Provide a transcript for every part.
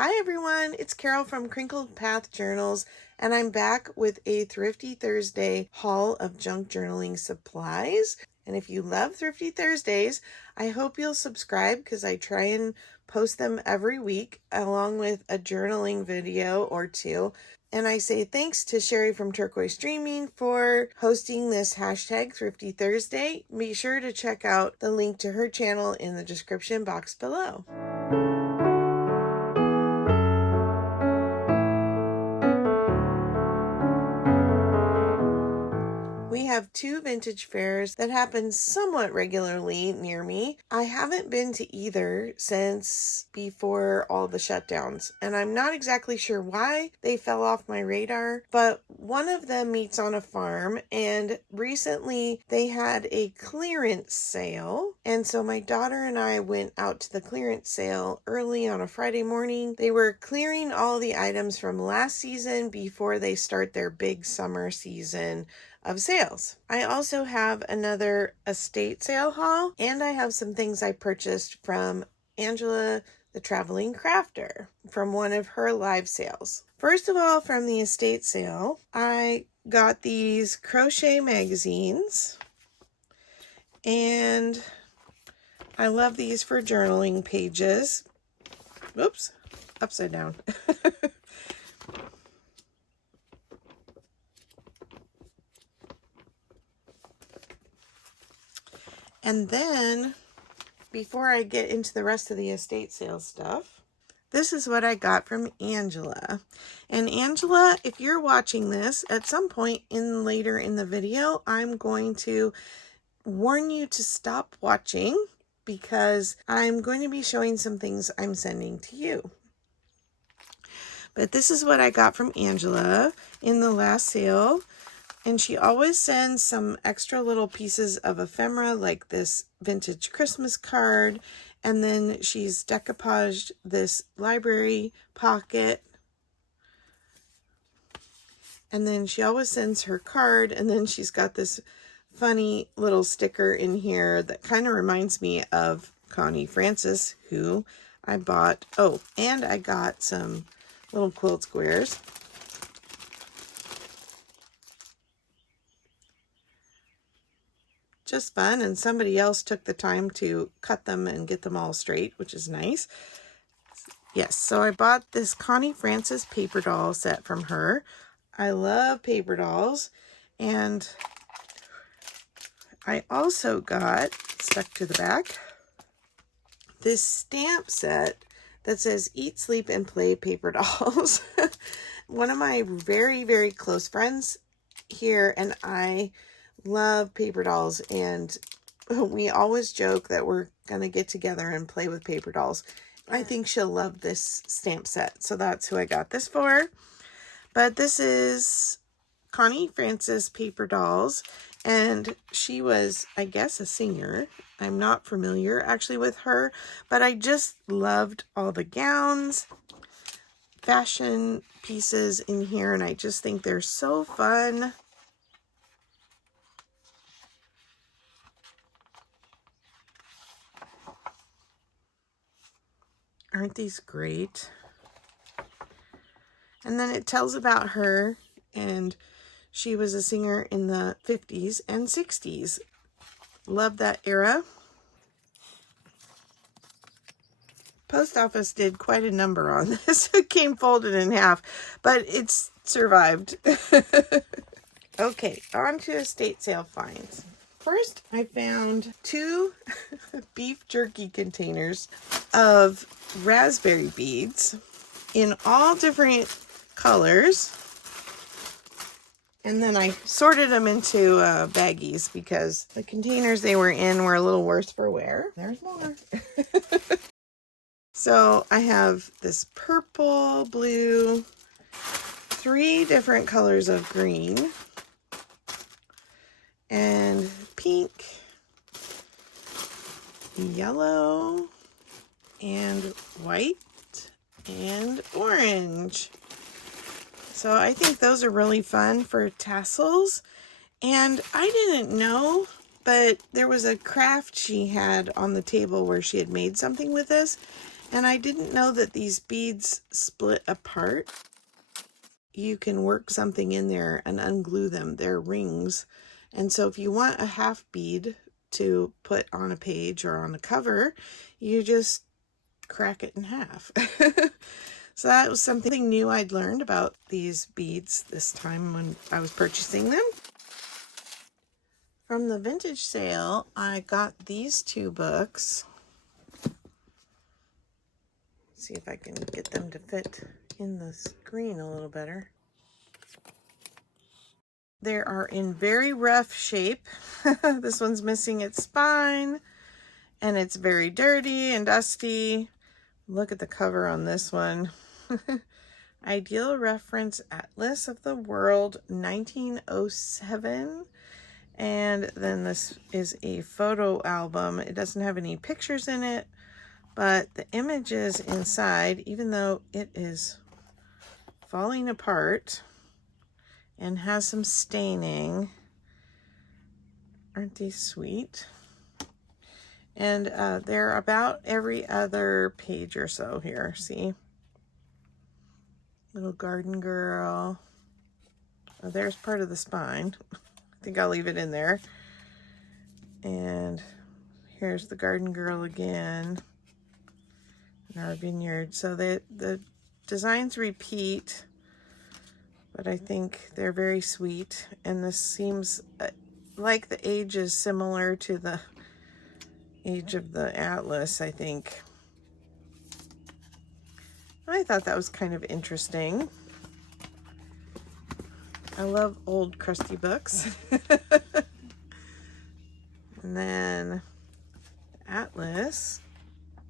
Hi everyone, it's Carol from Crinkled Path Journals, and I'm back with a Thrifty Thursday haul of junk journaling supplies. And if you love Thrifty Thursdays, I hope you'll subscribe because I try and post them every week along with a journaling video or two. And I say thanks to Sheree from Turquoise Streaming for hosting this hashtag Thrifty Thursday. Be sure to check out the link to her channel in the description box below. We have two vintage fairs that happen somewhat regularly near me. I haven't been to either since before all the shutdowns, and I'm not exactly sure why they fell off my radar, but one of them meets on a farm, and recently they had a clearance sale, and so my daughter and I went out to the clearance sale early on a Friday morning. They were clearing all the items from last season before they start their big summer season of sales. I also have another estate sale haul, and I have some things I purchased from Angela, the traveling crafter, from one of her live sales. First of all, from the estate sale, I got these crochet magazines, and I love these for journaling pages. Oops, upside down. And then, before I get into the rest of the estate sale stuff, this is what I got from Angela. And Angela, if you're watching this, at some point later in the video, I'm going to warn you to stop watching because I'm going to be showing some things I'm sending to you. But this is what I got from Angela in the last sale. And she always sends some extra little pieces of ephemera like this vintage Christmas card. And then she's decoupaged this library pocket. And then she always sends her card. And then she's got this funny little sticker in here that kind of reminds me of Connie Francis, who I bought. Oh, and I got some little quilt squares. Just fun, and somebody else took the time to cut them and get them all straight, which is nice. Yes, so I bought this Connie Francis paper doll set from her. I love paper dolls, and I also got, stuck to the back, this stamp set that says Eat, Sleep, and Play Paper Dolls. One of my very, very close friends here and I love paper dolls, and we always joke that we're going to get together and play with paper dolls. I think she'll love this stamp set, so that's who I got this for. But this is Connie Francis paper dolls, and she was, I guess, a singer. I'm not familiar actually with her, but I just loved all the gowns, fashion pieces in here, and I just think they're so fun. Aren't these great? And then it tells about her, and she was a singer in the 50s and 60s. Love that era. Post office did quite a number on this. It came folded in half, but it's survived. Okay, on to estate sale finds. First, I found two beef jerky containers of raspberry beads in all different colors. And then I sorted them into baggies because the containers they were in were a little worse for wear. There's more. So I have this purple, blue, 3 different colors of green, and pink, yellow, and white, and orange. So I think those are really fun for tassels. And I didn't know, but there was a craft she had on the table where she had made something with this. And I didn't know that these beads split apart. You can work something in there and unglue them. They're rings. And so if you want a half bead to put on a page or on a cover, you just crack it in half. So that was something new I'd learned about these beads this time when I was purchasing them. From the vintage sale, I got these two books. See if I can get them to fit in the screen a little better. They are in very rough shape. This one's missing its spine, and it's very dirty and dusty. Look at the cover on this one. Ideal Reference Atlas of the World, 1907. And then this is a photo album. It doesn't have any pictures in it, but the images inside, even though it is falling apart and has some staining, aren't these sweet? And they're about every other page or so here. See? Little garden girl. Oh, there's part of the spine. I think I'll leave it in there. And here's the garden girl again in our vineyard. So the designs repeat, but I think they're very sweet. And this seems like the age is similar to the age of the atlas, I think. I thought that was kind of interesting. I love old crusty books. And then the atlas,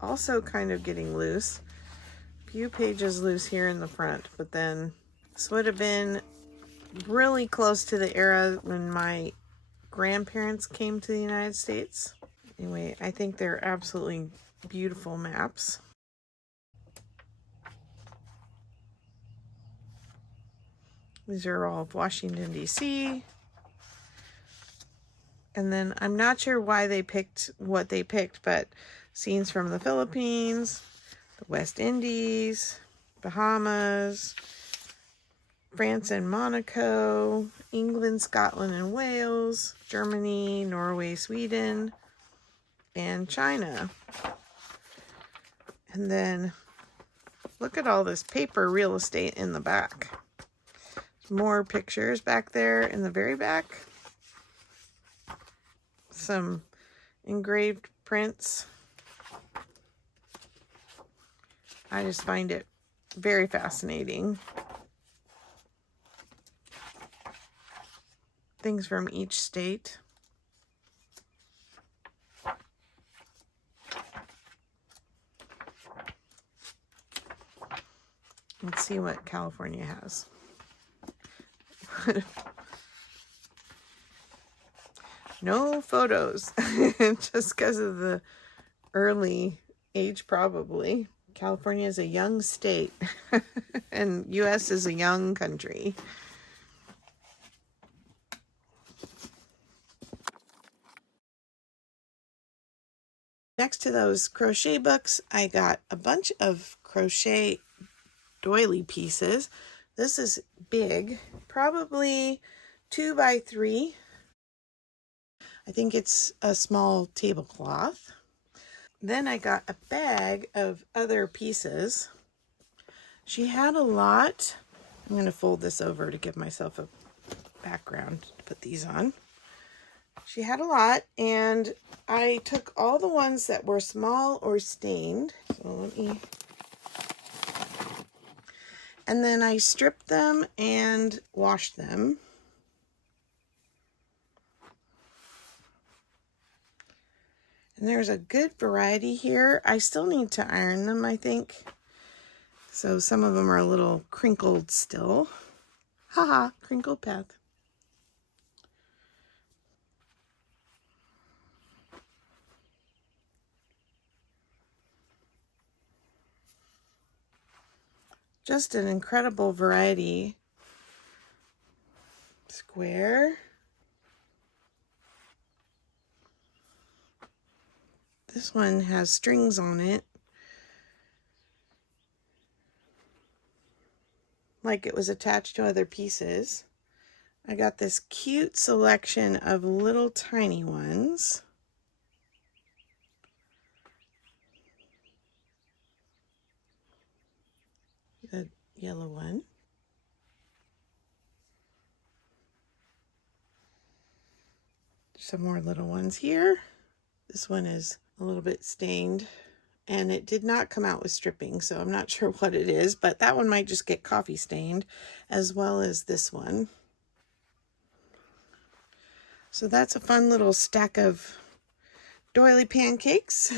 also kind of getting loose. A few pages loose here in the front, but then this would have been really close to the era when my grandparents came to the United States. Anyway, I think they're absolutely beautiful maps. These are all of Washington, D.C. And then I'm not sure why they picked what they picked, but scenes from the Philippines, the West Indies, Bahamas, France and Monaco, England, Scotland and Wales, Germany, Norway, Sweden, and China. And then look at all this paper real estate in the back. More pictures back there in the very back. Some engraved prints. I just find it very fascinating. Things from each state. Let's see what California has. No photos, just because of the early age, probably. California is a young state, and U.S. is a young country. Next to those crochet books, I got a bunch of crochet doily pieces. This is big, probably 2 by 3. I think it's a small tablecloth. Then I got a bag of other pieces. She had a lot. I'm going to fold this over to give myself a background to put these on. She had a lot, and I took all the ones that were small or stained. So let me... And then I stripped them and washed them. And there's a good variety here. I still need to iron them, I think. So some of them are a little crinkled still. Haha, crinkled path. Just an incredible variety. Square. This one has strings on it. like it was attached to other pieces. I got this cute selection of little tiny ones. The yellow one. Some more little ones here. This one is a little bit stained, and it did not come out with stripping, so I'm not sure what it is, but that one might just get coffee stained, as well as this one. So that's a fun little stack of doily pancakes.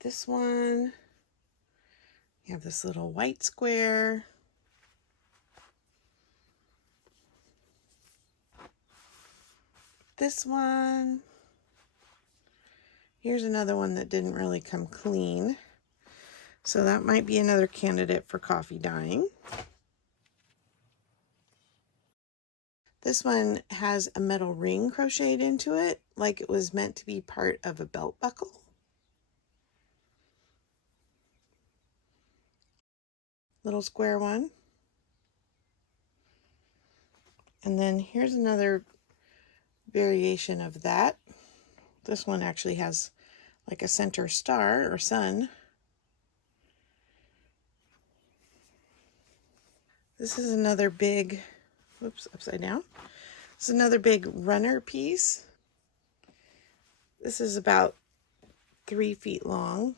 This one, you have this little white square. This one. Here's another one that didn't really come clean. So that might be another candidate for coffee dyeing. This one has a metal ring crocheted into it, like it was meant to be part of a belt buckle. Little square one. And then here's another variation of that. This one actually has like a center star or sun. This is another big, whoops, upside down. This is another big runner piece. This is about 3 feet long.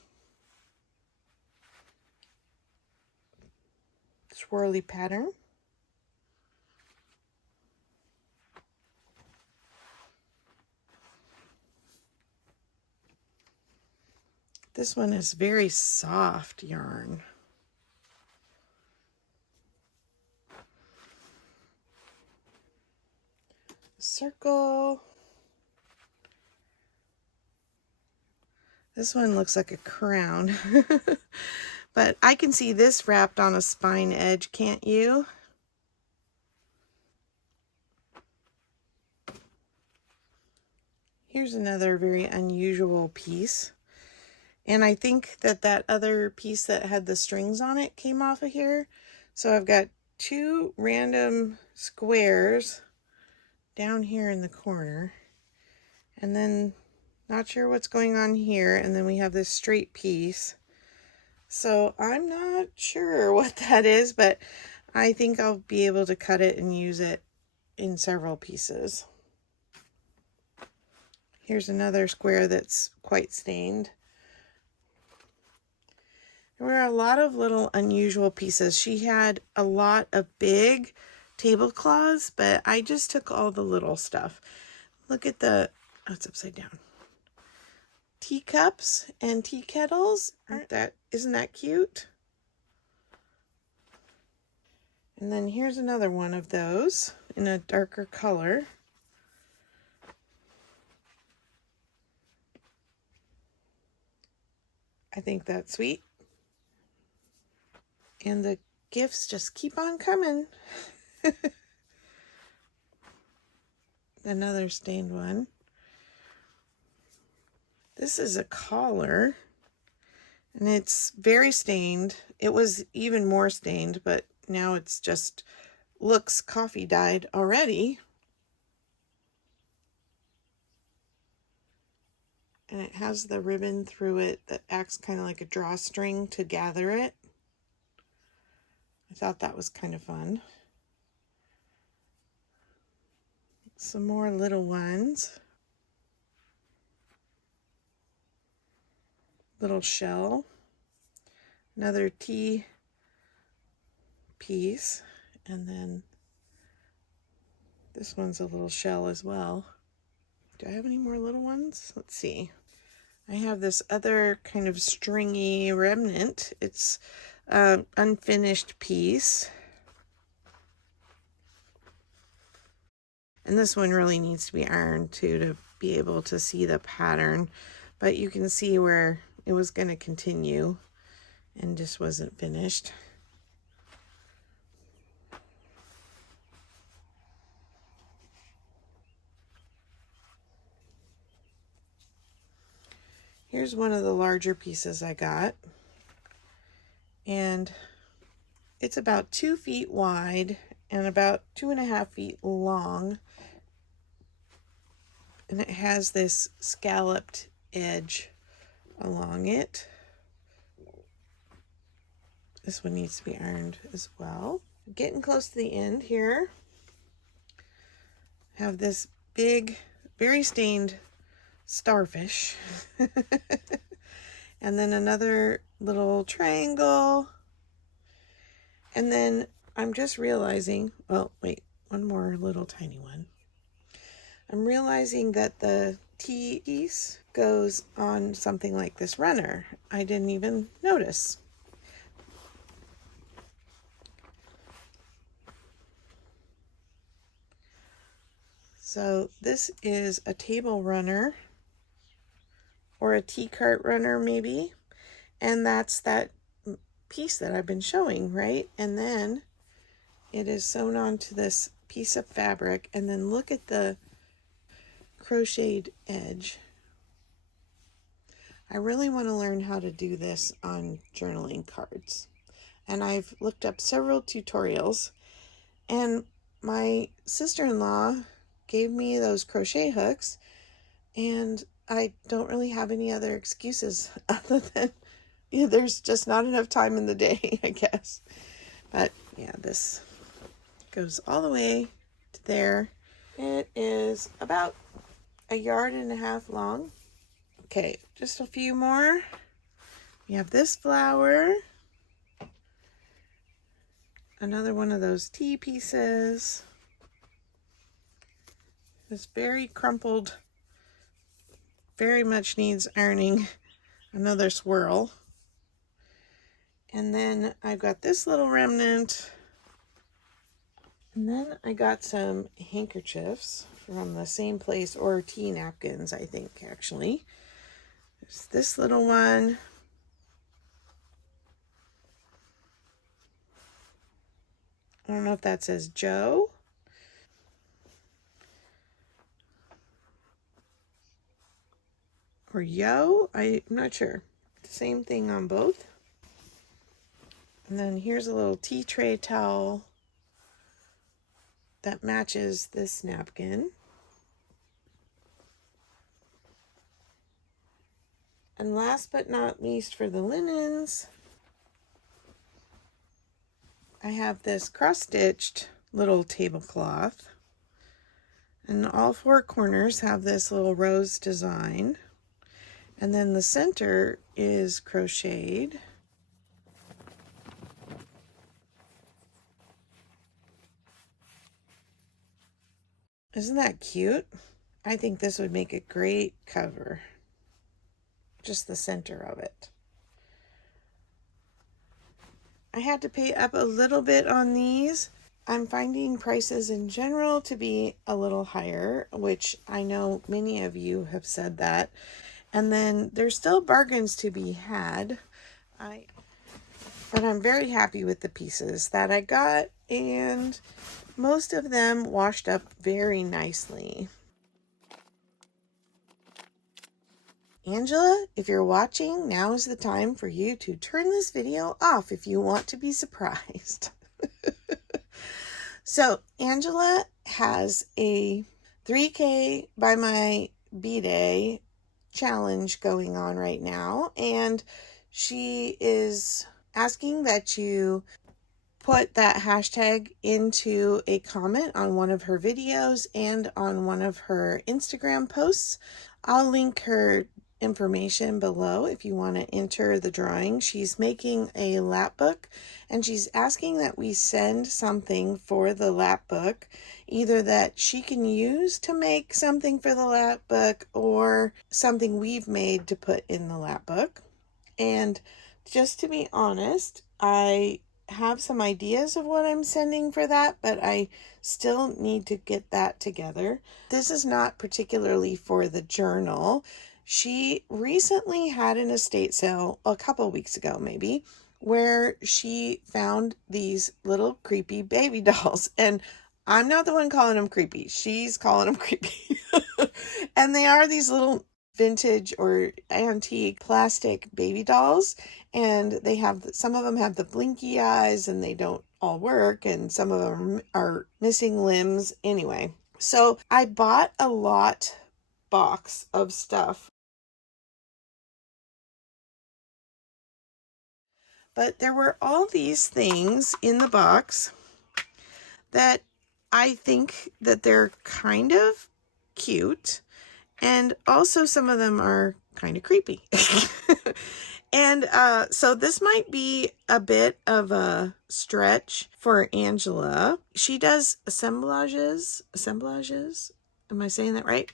Swirly pattern. This one is very soft yarn. Circle. This one looks like a crown. But I can see this wrapped on a spine edge, can't you? Here's another very unusual piece. And I think that that other piece that had the strings on it came off of here. So I've got 2 random squares down here in the corner. And then not sure what's going on here. And then we have this straight piece. So I'm not sure what that is, but I think I'll be able to cut it and use it in several pieces. Here's another square that's quite stained. There were a lot of little unusual pieces. She had a lot of big tablecloths, but I just took all the little stuff. Look at the, oh, it's upside down. Teacups and tea kettles. Isn't that cute? And then here's another one of those in a darker color. I think that's sweet. And the gifts just keep on coming. Another stained one. This is a collar, and it's very stained. It was even more stained, but now it's just looks coffee dyed already. And it has the ribbon through it that acts kind of like a drawstring to gather it. I thought that was kind of fun. Some more little ones. Little shell. Another tea piece. And then this one's a little shell as well. Do I have any more little ones? Let's see. I have this other kind of stringy remnant. It's an unfinished piece. And this one really needs to be ironed too to be able to see the pattern. But you can see where it was going to continue and just wasn't finished. Here's one of the larger pieces I got. And it's about 2 feet wide and about 2.5 feet long. And it has this scalloped edge along it. This one needs to be ironed as well. Getting close to the end here. Have this big, very stained starfish. And then another little triangle. And then I'm just realizing, oh wait, one more little tiny one. I'm realizing that the T piece goes on something like this runner. I didn't even notice. So this is a table runner or a tea cart runner maybe. And that's that piece that I've been showing, right? And then it is sewn onto this piece of fabric. And then look at the crocheted edge. I really want to learn how to do this on journaling cards. And I've looked up several tutorials. And my sister-in-law gave me those crochet hooks. And I don't really have any other excuses other than there's just not enough time in the day, I guess. But yeah, this goes all the way to there. It is about 1.5 yards long. Okay, just a few more. We have this flower. Another one of those tea pieces. This very crumpled, very much needs ironing. Another swirl. And then I've got this little remnant. And then I got some handkerchiefs from the same place, or tea napkins, I think, actually. There's this little one. I don't know if that says Joe. Or Yo. I'm not sure. Same thing on both. And then here's a little tea tray towel that matches this napkin. And last but not least, for the linens, I have this cross-stitched little tablecloth. And all 4 corners have this little rose design. And then the center is crocheted. Isn't that cute? I think this would make a great cover. Just the center of it. I had to pay up a little bit on these. I'm finding prices in general to be a little higher, which I know many of you have said that. And then there's still bargains to be had. But I'm very happy with the pieces that I got, and most of them washed up very nicely. Angela, if you're watching, now is the time for you to turn this video off if you want to be surprised. So Angela has a 3K by my B-Day challenge going on right now, and she is asking that you put that hashtag into a comment on one of her videos and on one of her Instagram posts. I'll link her information below if you want to enter the drawing. She's making a lap book, and she's asking that we send something for the lap book, either that she can use to make something for the lap book or something we've made to put in the lap book. And just to be honest, I have some ideas of what I'm sending for that, but I still need to get that together. This is not particularly for the journal. She recently had an estate sale a couple weeks ago, maybe, where she found these little creepy baby dolls. And I'm not the one calling them creepy. She's calling them creepy. And they are these little vintage or antique plastic baby dolls, and they have some of them have the blinky eyes and they don't all work, and some of them are missing limbs. Anyway, so I bought a lot box of stuff, but there were all these things in the box that I think that they're kind of cute, and also some of them are kind of creepy. And so this might be a bit of a stretch for Angela. She does assemblages. Am I saying that right?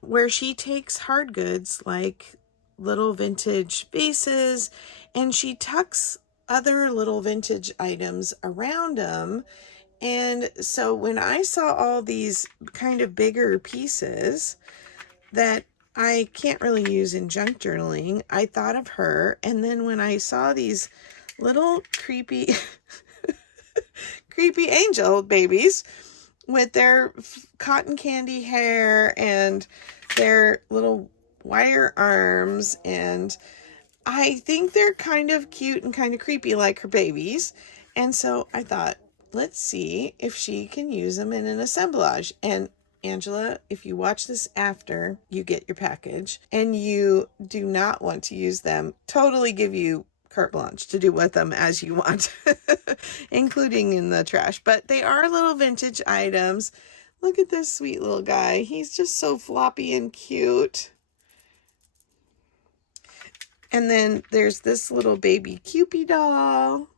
Where she takes hard goods like little vintage vases and she tucks other little vintage items around them. And so when I saw all these kind of bigger pieces that I can't really use in junk journaling, I thought of her. And then when I saw these little creepy creepy angel babies with their cotton candy hair and their little wire arms, and I think they're kind of cute and kind of creepy like her babies. And so I thought, let's see if she can use them in an assemblage. And Angela, if you watch this after you get your package and you do not want to use them, totally give you carte blanche to do with them as you want, including in the trash. But they are little vintage items. Look at this sweet little guy. He's just so floppy and cute. And then there's this little baby Cupid doll.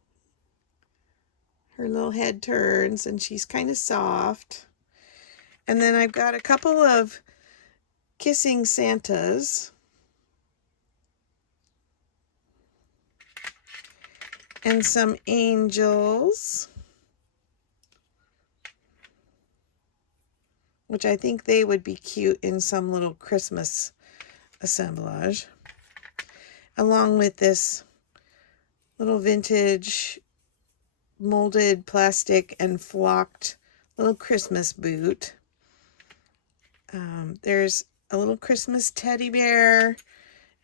Her little head turns and she's kind of soft. And then I've got a couple of kissing Santas. And some angels, which I think they would be cute in some little Christmas assemblage, along with this little vintage molded plastic and flocked little Christmas boot. There's a little Christmas teddy bear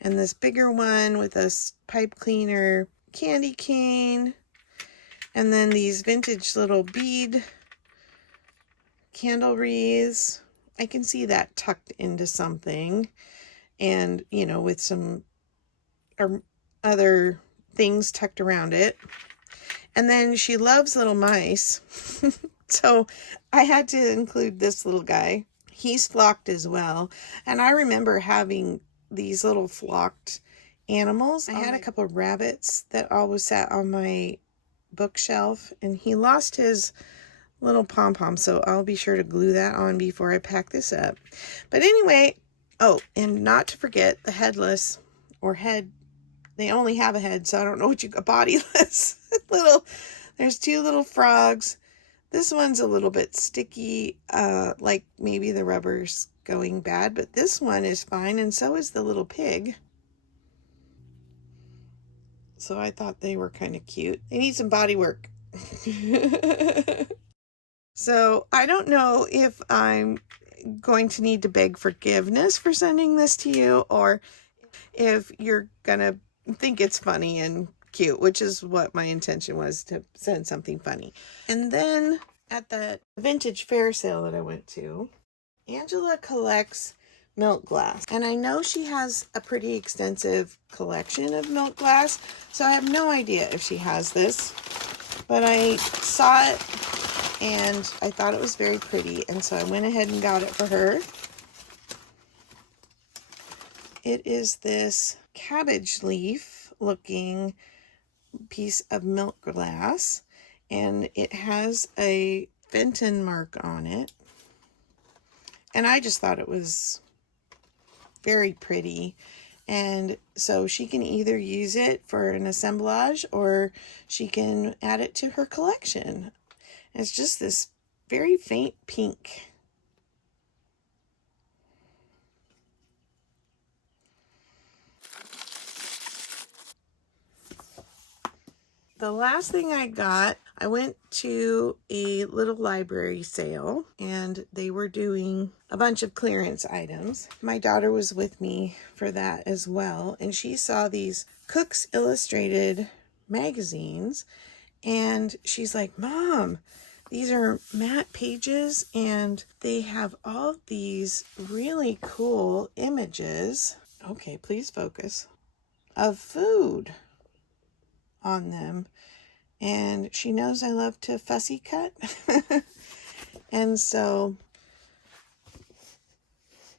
and this bigger one with a pipe cleaner candy cane, and then these vintage little bead candle wreaths. I can see that tucked into something, and you know, with some other things tucked around it. And then she loves little mice. So I had to include this little guy. He's flocked as well. And I remember having these little flocked animals. I had a couple of rabbits that always sat on my bookshelf, and he lost his little pom-pom, so I'll be sure to glue that on before I pack this up. But anyway, oh, and not to forget the headless or head. They only have a head, so I don't know what you got. Bodyless little. There's two little frogs. This one's a little bit sticky, like maybe the rubber's going bad, but this one is fine, and so is the little pig. So I thought they were kind of cute. They need some body work. So I don't know if I'm going to need to beg forgiveness for sending this to you, or if you're gonna think it's funny and cute, which is what my intention was, to send something funny. And then at the vintage fair sale that I went to, Angela collects milk glass, and I know she has a pretty extensive collection of milk glass, so I have no idea if she has this, but I saw it and I thought it was very pretty, and so I went ahead and got it for her. It is this cabbage leaf looking piece of milk glass, and it has a Fenton mark on it, and I just thought it was very pretty. And so she can either use it for an assemblage or she can add it to her collection. It's just this very faint pink. The last thing I got, I went to a little library sale and they were doing a bunch of clearance items. My daughter was with me for that as well, and she saw these Cook's Illustrated magazines and she's like, Mom, these are matte pages and they have all these really cool images. Okay, please focus. Of food on them. And she knows I love to fussy cut. And so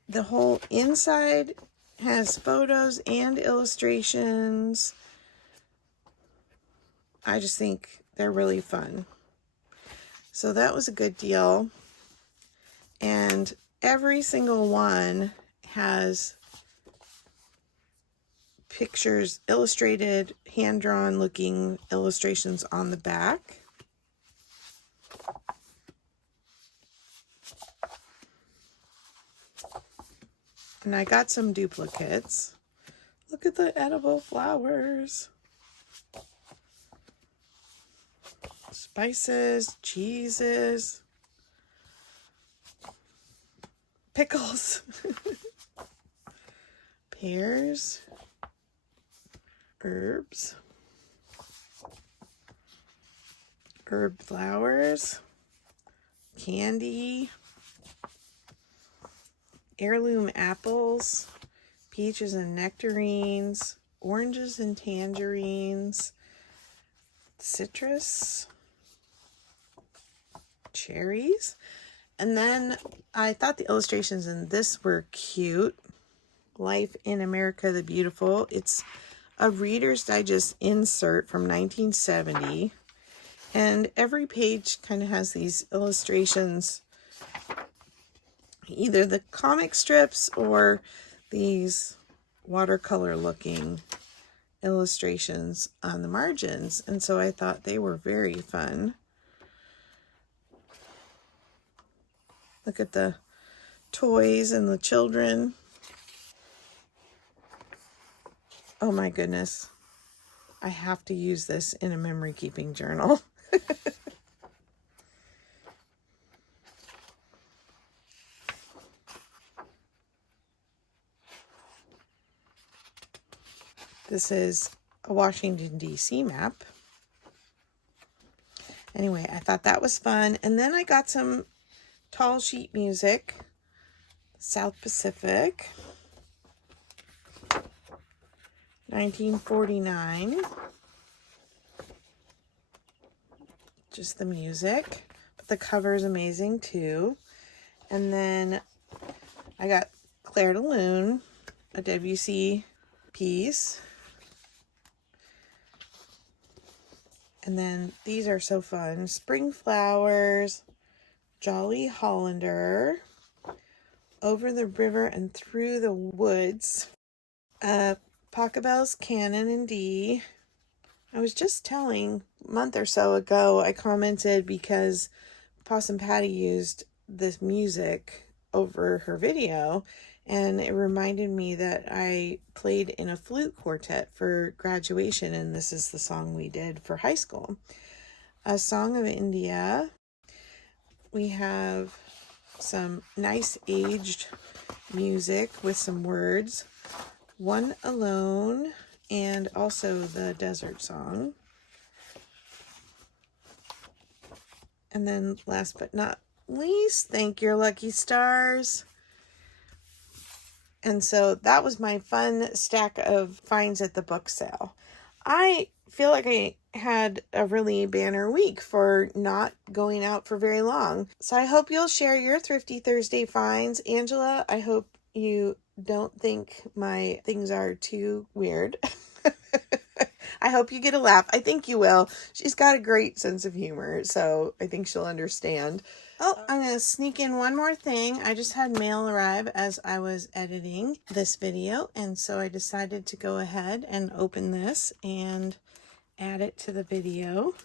the whole inside has photos and illustrations. I just think they're really fun. So that was a good deal. And every single one has pictures, illustrated, hand-drawn looking illustrations on the back. And I got some duplicates. Look at the edible flowers. Spices, cheeses, pickles, pears, herbs, herb flowers, candy, heirloom apples, peaches and nectarines, oranges and tangerines, citrus, cherries. And then I thought the illustrations in this were cute. Life in America the Beautiful. It's a Reader's Digest insert from 1970. And every page kind of has these illustrations, either the comic strips or these watercolor looking illustrations on the margins. And so I thought they were very fun. Look at the toys and the children. Oh my goodness. I have to use this in a memory keeping journal. This is a Washington, D.C. map. Anyway, I thought that was fun. And then I got some tall sheet music. South Pacific. 1949. Just the music. But the cover is amazing too. And then I got Claire de Lune, a WC piece. And then these are so fun. Spring Flowers, Jolly Hollander, Over the River and Through the Woods, Pachelbel's Canon in D. I was just telling a month or so ago, I commented because Possum Patty used this music over her video, and it reminded me that I played in a flute quartet for graduation, and this is the song we did for high school. A Song of India. We have some nice aged music with some words. One Alone, and also the Desert Song. And then last but not least, Thank Your Lucky Stars. And so that was my fun stack of finds at the book sale. I feel like I had a really banner week for not going out for very long. So I hope you'll share your Thrifty Thursday finds. Angela, I hope you don't think my things are too weird. I hope you get a laugh. I think you will. She's got a great sense of humor, so I think she'll understand. Oh, I'm going to sneak in one more thing. I just had mail arrive as I was editing this video, and so I decided to go ahead and open this and add it to the video.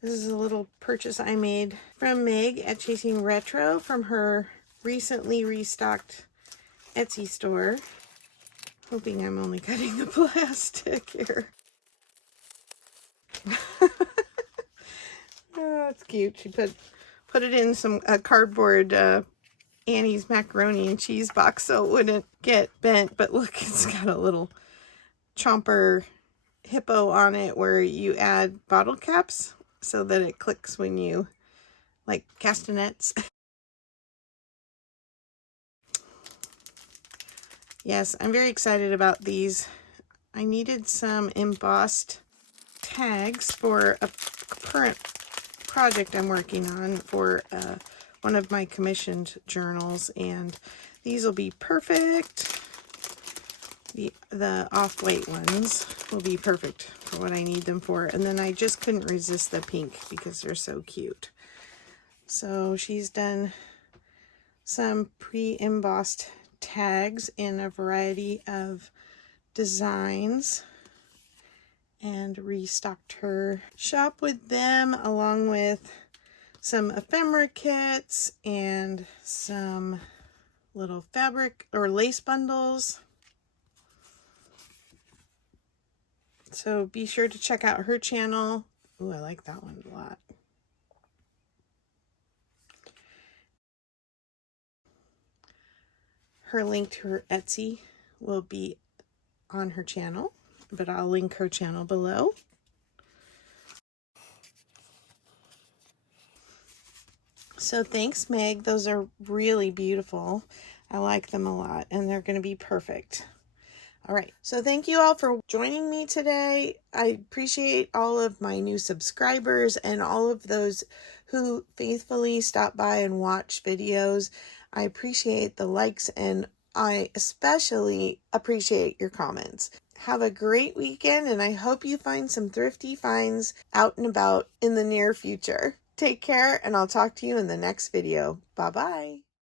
This is a little purchase I made from Meg at Chasing Retro from her recently restocked Etsy store. Hoping I'm only cutting the plastic here. That's cute. She put it in some cardboard Annie's macaroni and cheese box so it wouldn't get bent. But look, it's got a little chomper hippo on it where you add bottle caps so that it clicks when you, like castanets. Yes, I'm very excited about these. I needed some embossed tags for a current project I'm working on for one of my commissioned journals, and these will be perfect. The off-white ones will be perfect for what I need them for. And then I just couldn't resist the pink because they're so cute. So she's done some pre-embossed tags in a variety of designs and restocked her shop with them, along with some ephemera kits and some little fabric or lace bundles. So be sure to check out her channel. Ooh, I like that one a lot. Her link to her Etsy will be on her channel, but I'll link her channel below. So thanks, Meg. Those are really beautiful. I like them a lot, and they're going to be perfect. All right, so thank you all for joining me today. I appreciate all of my new subscribers and all of those who faithfully stop by and watch videos. I appreciate the likes, and I especially appreciate your comments. Have a great weekend, and I hope you find some thrifty finds out and about in the near future. Take care, and I'll talk to you in the next video. Bye-bye.